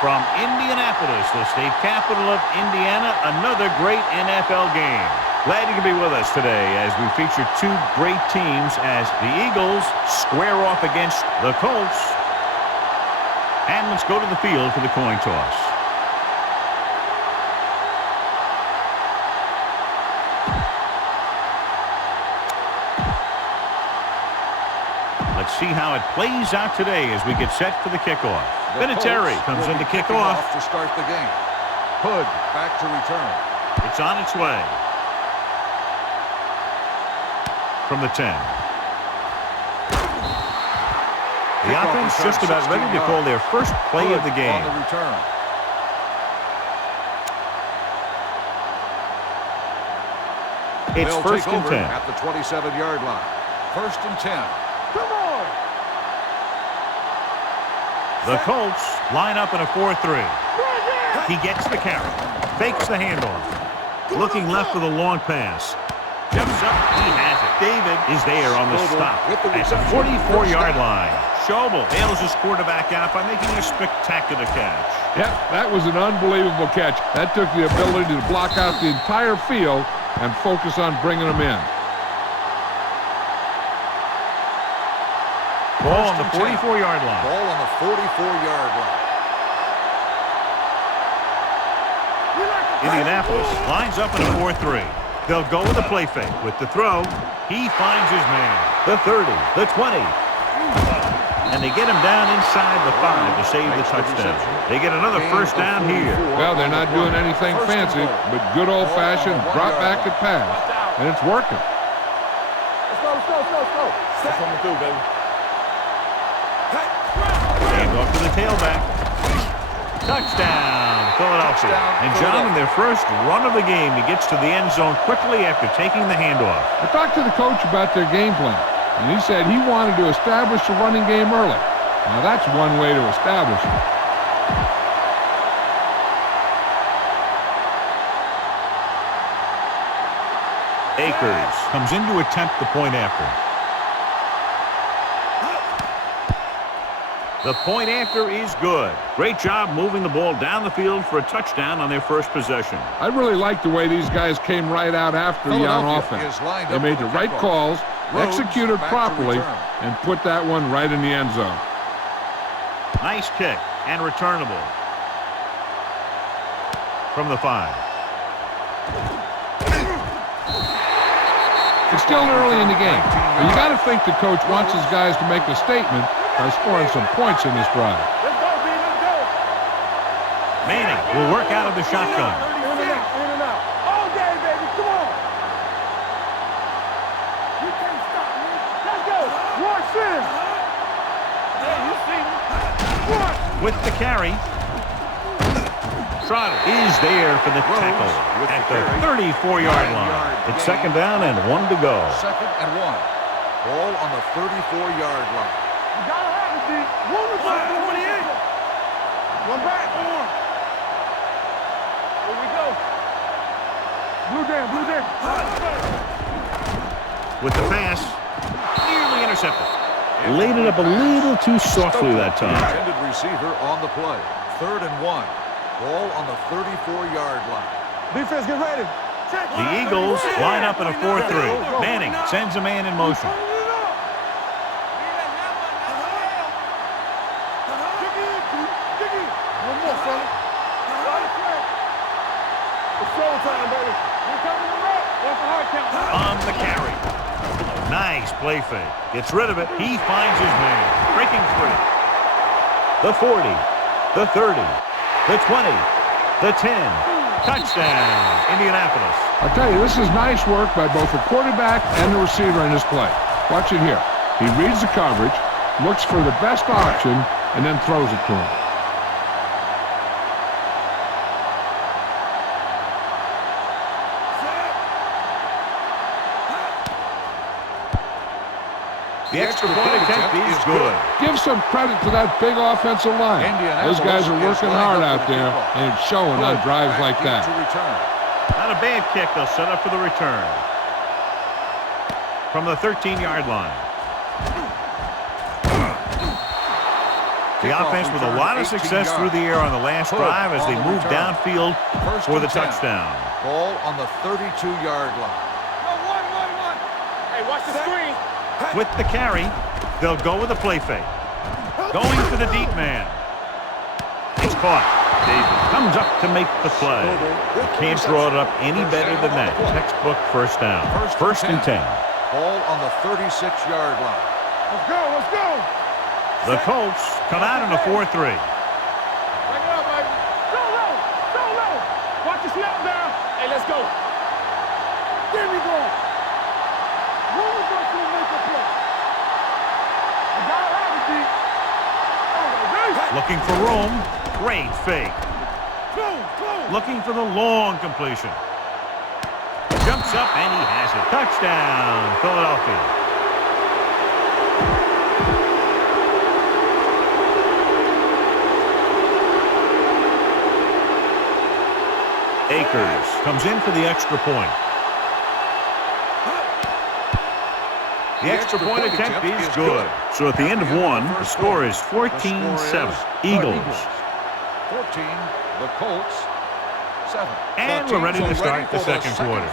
From Indianapolis, the state capital of Indiana, another great NFL game. Glad you can be with us today as we feature two great teams as the Eagles square off against the Colts. And let's go to the field for the coin toss. Let's see how it plays out today as we get set for the kickoff. Vinatieri comes in to kick off to start the game. Hood back to return. It's on its way. From the 10. The offense just about ready to call their first play of the game. On the return. It's They'll first take and over 10. At the 27-yard line. First and 10. Come on! The Colts line up in a 4-3. He gets the carry. Fakes the handoff. Looking left for the long pass. Jumps up. He has it. David is there on the stop at the 44-yard line. Schobel bails his quarterback out by making a spectacular catch. Yep, that was an unbelievable catch. That took the ability to block out the entire field and focus on bringing them in. Ball on the 44-yard line. Ball on the 44-yard line. Indianapolis lines up in a 4-3. They'll go with a play fake. With the throw, he finds his man. The 30, the 20. And they get him down inside the 5 to save the touchdown. They get another first down here. Well, they're not doing anything fancy, but good old-fashioned drop back and pass, and it's working. Let's go. That's coming through, baby. Hand off to the tailback. Touchdown, Philadelphia. And John, in their first run of the game, he gets to the end zone quickly after taking the handoff. I talked to the coach about their game plan, and he said he wanted to establish the running game early. Now, that's one way to establish it. Akers comes in to attempt the point after. The point after is good. Great job moving the ball down the field for a touchdown on their first possession. I really like the way these guys came right out after you on offense. They made the right calls, executed properly, and put that one right in the end zone. Nice kick and returnable. From the 5. It's still early in the game, but you got to think the coach wants his guys to make a statement by scoring some points in this drive. Let's go, B. Let's go. Manning will work out of the shotgun. In and out. All day, baby. Come on. You can't stop me. Let's go. Rush in. Yeah, you see me. Rush. With the carry. Trotter is there for the tackle at the 34-yard line. It's second down and 1 to go. Second and 1. Ball on the 34-yard line. You gotta have it, D. One back. 28. One back. Here we go. Blue jam. With the pass, nearly intercepted. Laid it up a little too softly that time. Intended receiver on the play. Third and 1. Ball on the 34-yard line. Defense, get ready. The Eagles line up in a 4-3. Manning sends a man in motion. One more, son. It's showtime, baby. You're coming to rock. That's the hard count. On the carry. Nice play fake. Gets rid of it. He finds his man. Breaking free. The 40. The 30. The 20. The 10. Touchdown, Indianapolis. I'll tell you, this is nice work by both the quarterback and the receiver in this play. Watch it here. He reads the coverage, looks for the best option, and then throws it to him. The extra point attempt is good. Give some credit to that big offensive line. Those guys are working hard out there, and it's showing on drives like that. Not a bad kick. They'll set up for the return. From the 13-yard line. The offense with a lot of success through the air on the last drive as they move downfield for the touchdown. Ball on the 32-yard line. Hey, watch the screen. With the carry, they'll go with a play fake. Going for the deep man. It's caught. David comes up to make the play. You can't draw it up any better than that. Textbook first down. First and 10. Ball on the 36-yard line. Let's go, let's go. The Colts come out in a 4-3. Back it up, baby. Go low, go low. Watch the snap down. Hey, let's go. There we go. Who was going to make a play? I got it out of deep. Looking for room. Great fake. Looking for the long completion. Jumps up and he has it. Touchdown, Philadelphia. Akers comes in for the extra point. The extra point attempt is good. So at the end of one, the score is 14-7. Eagles. 14, the Colts, 7. And we're ready to start the second quarter.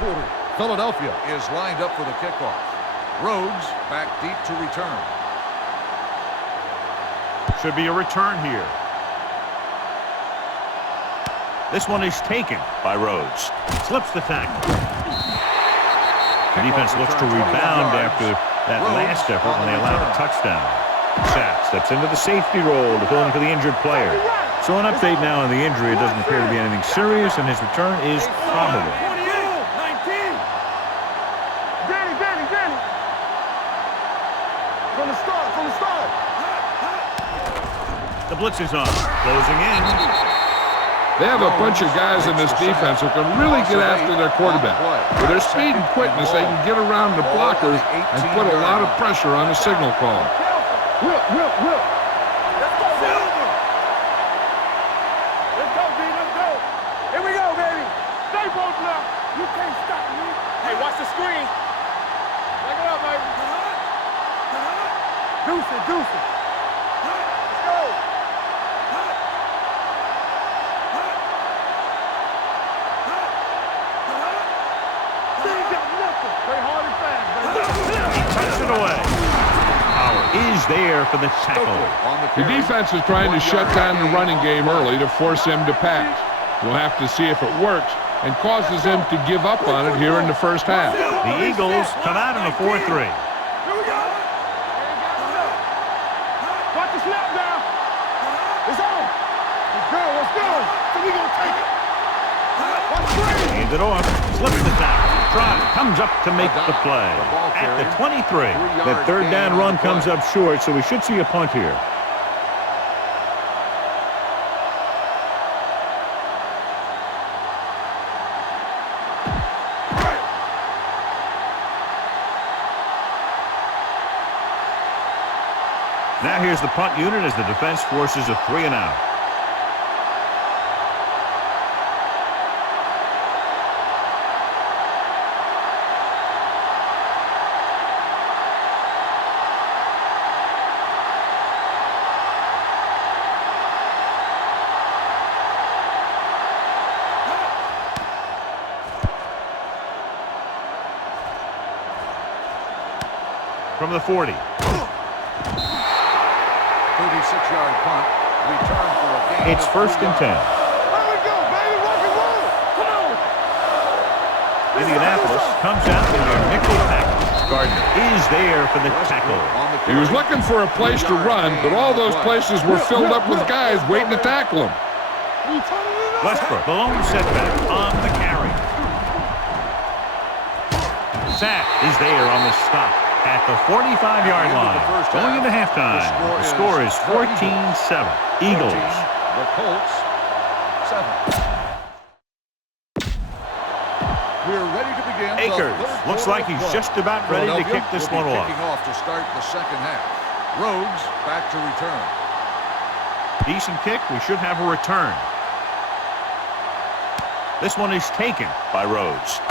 Philadelphia is lined up for the kickoff. Rhodes back deep to return. Should be a return here. This one is taken by Rhodes. Slips the tackle. The defense looks to rebound after that last effort when they allowed a touchdown. Sapp steps into the safety role to fill in for the injured player. So an update now on the injury. It doesn't appear to be anything serious, and his return is probable. 28, 19. Danny. From the start. The blitz is on. Closing in. They have a bunch of guys in this defense who can really get after their quarterback. With their speed and quickness, they can get around the blockers and put a lot of pressure on the signal call. Whip. Let's go, Silver. Let's go, B. Let's go. Here we go, baby. Stay both now. You can't stop me. Hey, watch the screen. Back it up, baby. Deuce it. Let's go. Play hard and fast, baby. He tucks it away. Howard is there for the tackle. The defense is trying to shut down the running game early to force him to pass. We'll have to see if it works and causes him to give up on it here in the first half. The Eagles come out in a 4-3. Here we go. Watch the snap down. It's on. Let's go. So we gonna take it. Watch the screen. Hands it off. Slips the tackle. Comes up to make the play. At the 23. The third down run comes up short, so we should see a punt here. Now here's the punt unit as the defense forces a 3-and-out. From the 40. 36-yard punt. Return for a gain. It's first and 10. There we go, baby. Rock and roll. Come on. Indianapolis comes out in their nickel package. Gardner is there for the tackle. He was looking for a place to run, but all those places were filled up with guys waiting to tackle him. Westbrook, the lone setback on the carry. Sapp is there on the stop at the 45-yard line. Going into halftime, the score is 14-7. Eagles. The Colts, 7. We're ready to begin. Akers looks like he's just about ready to kick this one off. Kicking off to start the second half. Rhodes back to return. Decent kick. We should have a return. This one is taken by Rhodes.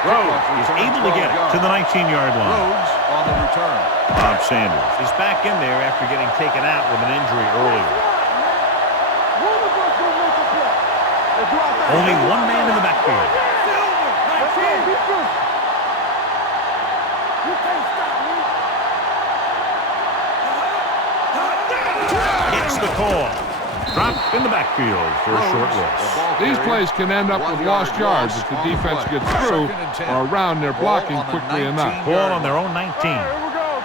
Rhodes is able to get it to the 19-yard line. Rhodes on the return. Bob Sanders is back in there after getting taken out with an injury earlier. Only one man in the backfield. Gets the call. Dropped in the backfield for a short loss. These plays can end up with lost yards if the defense gets through or around their blocking quickly enough. Ball on their own 19. Here we go.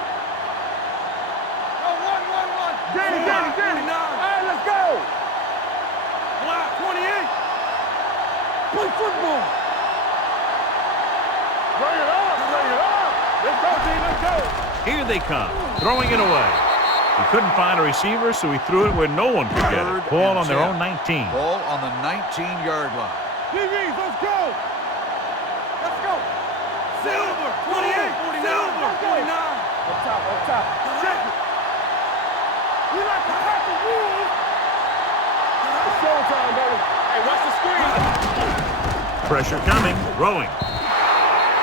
Danny. All right, let's go. 28. Play football. Bring it up. Let's go, team, let's go. Here they come, throwing it away. He couldn't find a receiver, so he threw it where no one could get it. Ball on their own 19. Ball on the 19-yard line. DBs, let's go. Let's go. Silver, 28. Silver, 49. Up top. Check it. We like to have the rules. It's showtime, baby. Hey, watch the screen. Pressure coming, rowing.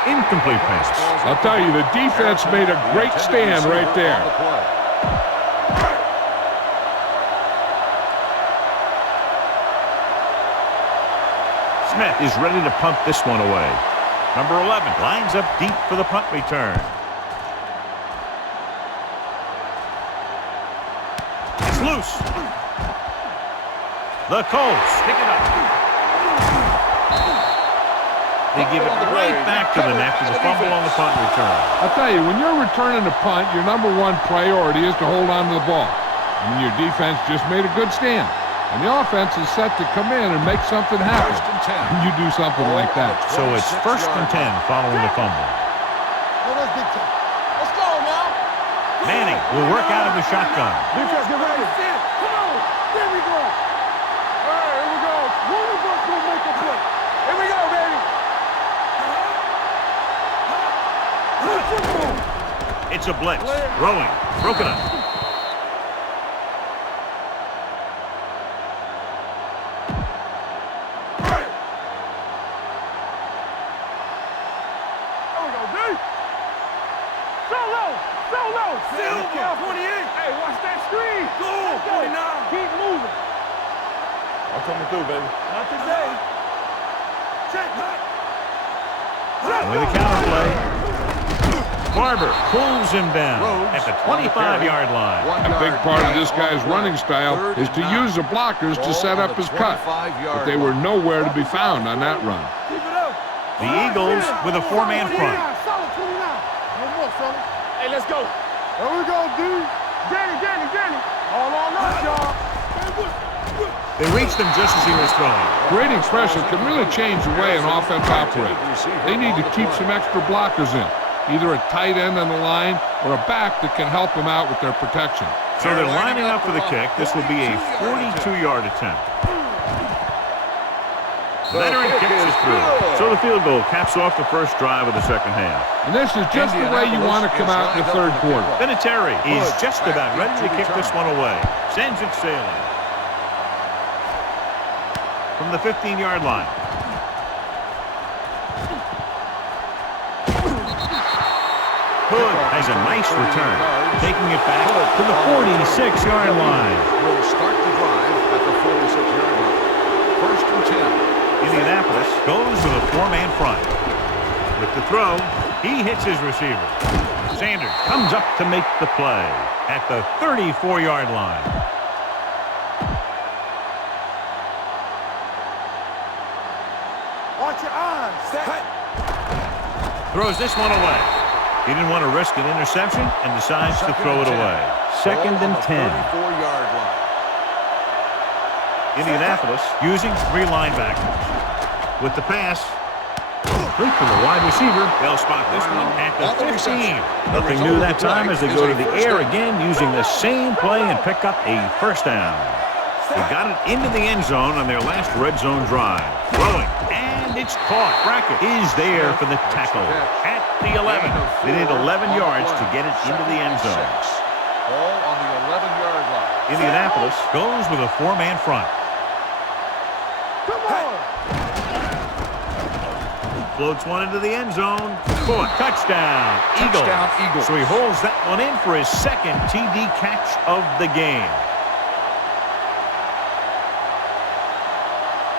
Incomplete pass. I'll tell you, the defense made a great stand right there. Smith is ready to punt this one away. Number 11 lines up deep for the punt return. It's loose. The Colts pick it up. They give it right back to the net for the fumble on the punt return. I'll tell you, when you're returning a punt, your number one priority is to hold on to the ball. And your defense just made a good stand. And the offense is set to come in and make something happen. And you do something like that. So it's 1st and 10 following the fumble. Let's go now. Manning will work out of the shotgun. Defense, get ready. Come on. There we go. All right, here we go. One of us will make a play. Here we go, baby. It's a blitz. Rolling. Broken up. Silver, 28. Hey, watch that screen. Go, 49. Keep moving. I'm coming through, baby. Not today. Check. With a counter play. Barber pulls him down at the 25-yard line. A big part of this guy's running style is to use the blockers to set up his cut. But they were nowhere to be found on that run. The Eagles with a 4-man front. Solid 29. No more, son. Hey, let's go. There we go, dude. Danny. All on us, y'all. They reached him just as he was throwing. Creating pressure can really change the way an offense operates. They need to keep some extra blockers in, either a tight end on the line or a back that can help them out with their protection. So they're lining up for the kick. This will be a 42-yard attempt. Veteran kicks it through. So the field goal caps off the first drive of the second half. And this is just the way you want to come out in the third quarter. Vinatieri is just about ready to kick this one away. Sends it sailing. From the 15-yard line. Hood has a nice return, taking it back to the 46-yard line. Will start the drive at the 46-yard line. 1st and 10. Indianapolis goes with a 4-man front. With the throw, he hits his receiver. Sanders comes up to make the play at the 34-yard line. Watch your eyes. Throws this one away. He didn't want to risk an interception and decides to throw it away. 2nd and 10. 34-yard line. Indianapolis using 3 linebackers. With the pass, complete to the wide receiver. They'll spot this one at the 15. Nothing new that time as they go to the air again using the same play and pick up a 1st down. They got it into the end zone on their last red zone drive. Throwing, and it's caught. Brackett is there for the tackle at the 11. They need 11 yards to get it into the end zone. Ball on the 11-yard line. Indianapolis goes with a 4-man front. Come on. Floats one into the end zone. Caught. Touchdown, Eagles. Touchdown, Eagles. So he holds that one in for his second TD catch of the game.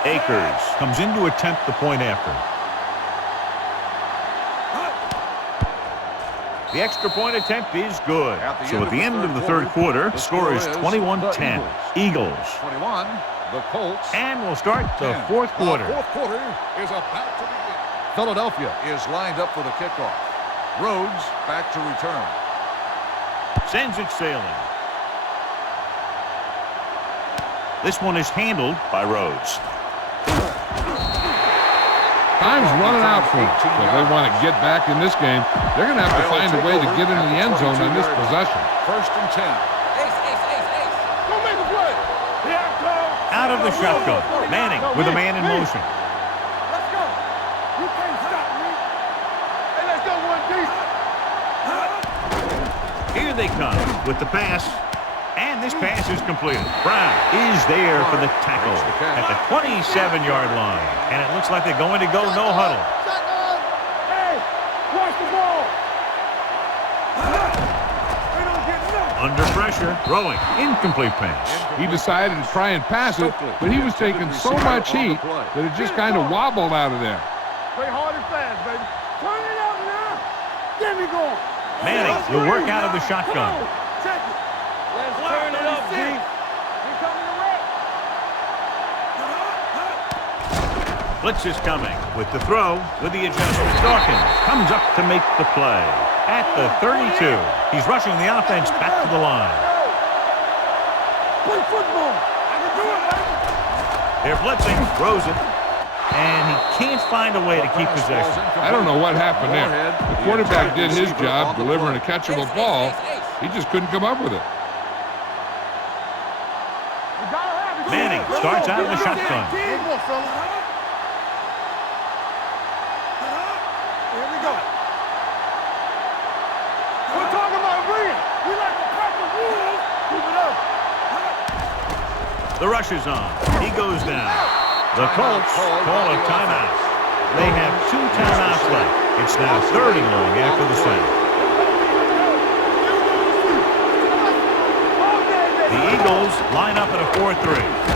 Akers comes in to attempt the point after. The extra point attempt is good. So at the end of the third quarter, the score is 21-10. Eagles. 21, the Colts. And we'll start the fourth quarter. The fourth quarter is about to begin. Philadelphia is lined up for the kickoff. Rhodes back to return. Sends it sailing. This one is handled by Rhodes. Time's running out for them. So if they want to get back in this game, they're going to have to find a way to get into the end zone on this possession. First and 10. Go make a play. Here I come. Out of the shotgun. Manning with a man in motion. Let's go. You can't stop me. Hey, let's go one deep. Here they come with the pass. And this pass is completed. Brown is there for the tackle at the 27-yard line. And it looks like they're going to go no huddle. Hey, watch the ball. We don't get nothing. Under pressure, throwing. Incomplete pass. He decided to try and pass it, but he was taking so much heat that it just kind of wobbled out of there. Play hard and fast, baby. Turn it up now. Get me going. Manning will work out of the shotgun. Check it. Let's turn it up, G. Here coming the red. Blitz is coming with the throw, with the adjustment. Dawkins comes up to make the play at the 32. He's rushing the offense back to the line. Play football. I can do it, baby. They're blitzing, throws it, and he can't find a way to keep possession. I don't know what happened there. The quarterback did his job delivering a catchable ball. He just couldn't come up with it. Manning starts out of the shotgun. Here we go. We're talking about real. We like to crack the rules. Keep it up. The rush is on. He goes down. The Colts call a timeout. They have 2 timeouts left. It's now 3rd and long after the snap. The Eagles line up in a 4-3.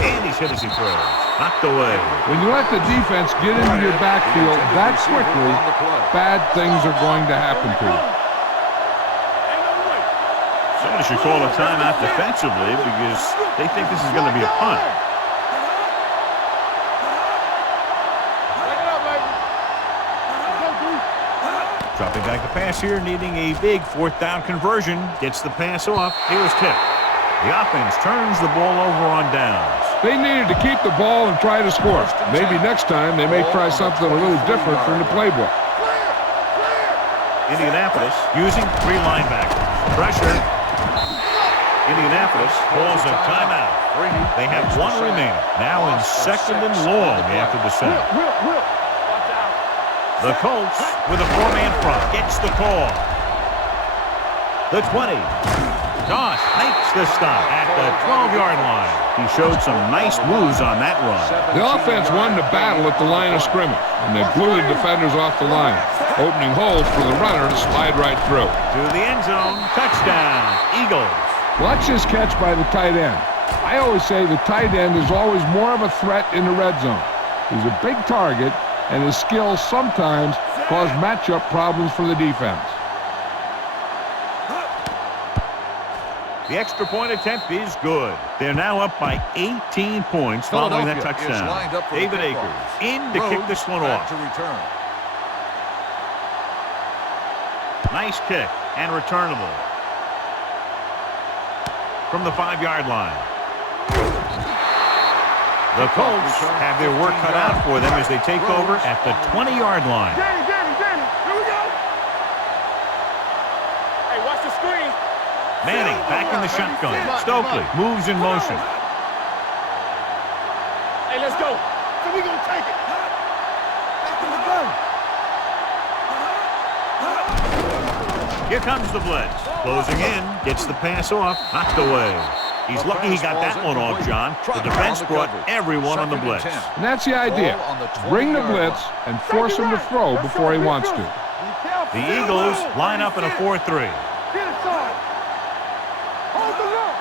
And he's hit as he throws. Knocked away. When you let the defense get into your backfield that quickly, bad things are going to happen to you. Somebody should call a timeout defensively because they think this is going to be a punt. Dropping back the pass here, needing a big 4th down conversion. Gets the pass off. He was tipped. The offense turns the ball over on downs. They needed to keep the ball and try to score. Maybe next time they may try something a little different from the playbook. Indianapolis using 3 linebackers. Pressure. Indianapolis calls a timeout. They have 1 remaining. Now in 2nd and long after the set. The Colts with a 4-man front gets the call. The 20. Doss makes the stop at the 12-yard line. He showed some nice moves on that run. The offense won the battle at the line of scrimmage, and they blew the defenders off the line, opening holes for the runner to slide right through. To the end zone, touchdown, Eagles. Watch this catch by the tight end. I always say the tight end is always more of a threat in the red zone. He's a big target, and his skills sometimes cause matchup problems for the defense. The extra point attempt is good. They're now up by 18 points following that touchdown. David Akers in to kick this one off. Nice kick and returnable. From the 5-yard line. The Colts have their work cut out for them as they take over at the 20-yard line. Danny, here we go. Hey, watch the screen. Manning back in the shotgun. Stokely moves in motion. Hey, let's go. So we gonna take it. Back to the gun. Here comes the blitz. Closing in. Gets the pass off. Knocked away. He's lucky he got that one off, John. The defense brought everyone on the blitz. And that's the idea. Bring the blitz and force him to throw before he wants to. The Eagles line up in a 4-3. Get inside. Hold the look.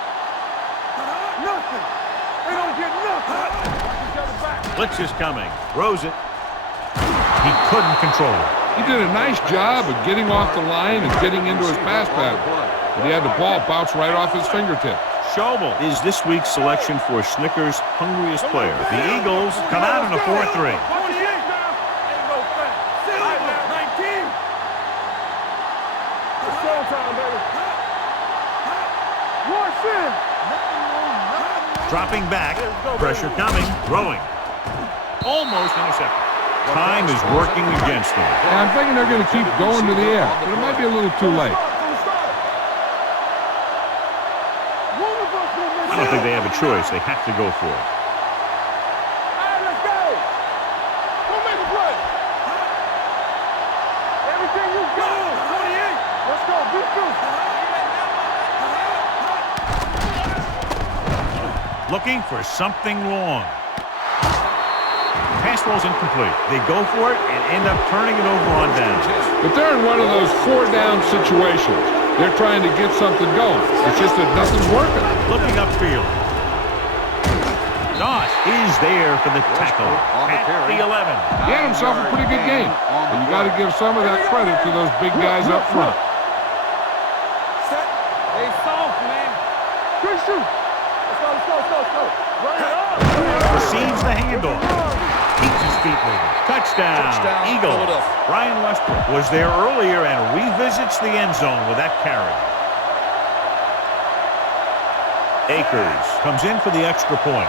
Nothing. They don't get nothing. Blitz is coming. Throws it. He couldn't control it. He did a nice job of getting off the line and getting into his pass pattern. But he had the ball bounce right off his fingertips. Schobel is this week's selection for Snickers' hungriest player. The Eagles come out in a 4-3. Dropping back, pressure coming, throwing. Almost intercepted. Time is working against them. And I'm thinking they're going to keep going to the air, but it might be a little too late. I don't think they have a choice. They have to go for it. Let's go. Go make a play. Everything you got. 28. Let's go. Beat through. Looking for something long. Pass ball's incomplete. They go for it and end up turning it over on downs. But they're in one of those 4-down situations. They're trying to get something going. It's just that nothing's working. Looking upfield. Doss is there for the tackle at the 11. He had himself a pretty good game. But you got to give some of that credit to those big guys up front. Stay soft, man. Good shoot. Let's go. Run it up. Receives the handoff. Keeps his feet moving. Touchdown Eagles. Brian Westbrook was there earlier and revisits the end zone with that carry. Akers comes in for the extra point.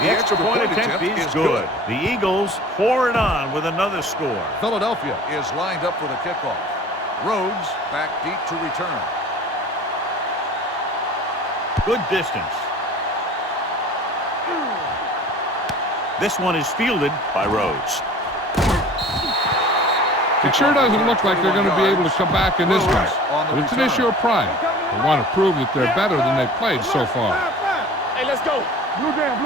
The extra point attempt is good. The Eagles pour it on with another score. Philadelphia is lined up for the kickoff. Rhodes back deep to return. Good distance. This one is fielded by Rhodes. It sure doesn't look like they're going to be able to come back in this one. But it's an issue of pride. They want to prove that they're better than they've played so far. Hey, let's go. Blue down.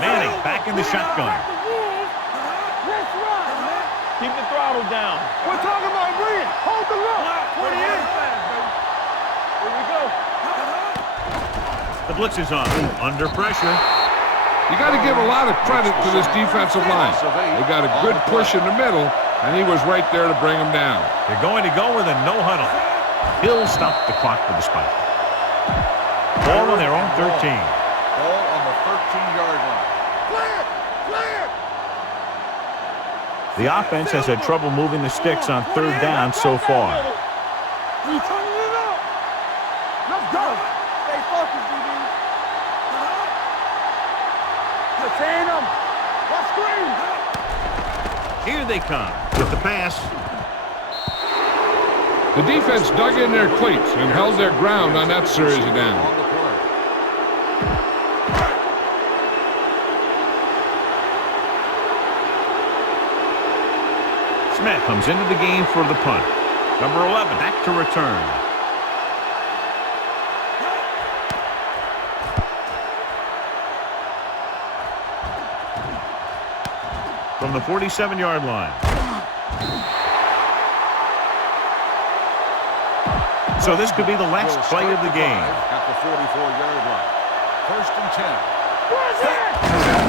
Manning back in the shotgun. Let's run, man. Keep the throttle down. We're talking about bring it. Hold the look. 28. Here we go. The blitz is on. Under pressure. You got to give a lot of credit to this defensive line. They got a good push in the middle, and he was right there to bring them down. They're going to go with a no huddle. He'll stop the clock with the spike. Ball on their own 13. Ball on the 13-yard line. Clear. The offense has had trouble moving the sticks on third down so far. You turning it up. Let's go. Stay focused, DB. Retain them. Let's screen. Here they come with the pass. The defense dug in their cleats and held their ground on that series of downs. Smith comes into the game for the punt. Number 11 back to return. From the 47-yard line. So this could be the last play of the game. At the 44-yard line. First and 10.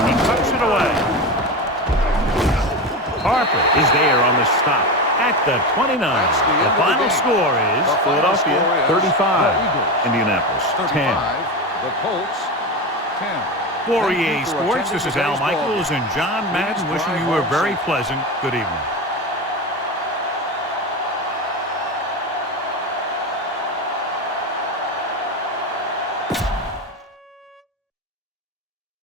He puts it away. Harper is there on the stop at the 29. The final score is Philadelphia 35, Indianapolis 10. The Colts 10. For EA Sports, this is Al Michaels and John Madden wishing you a very pleasant good evening.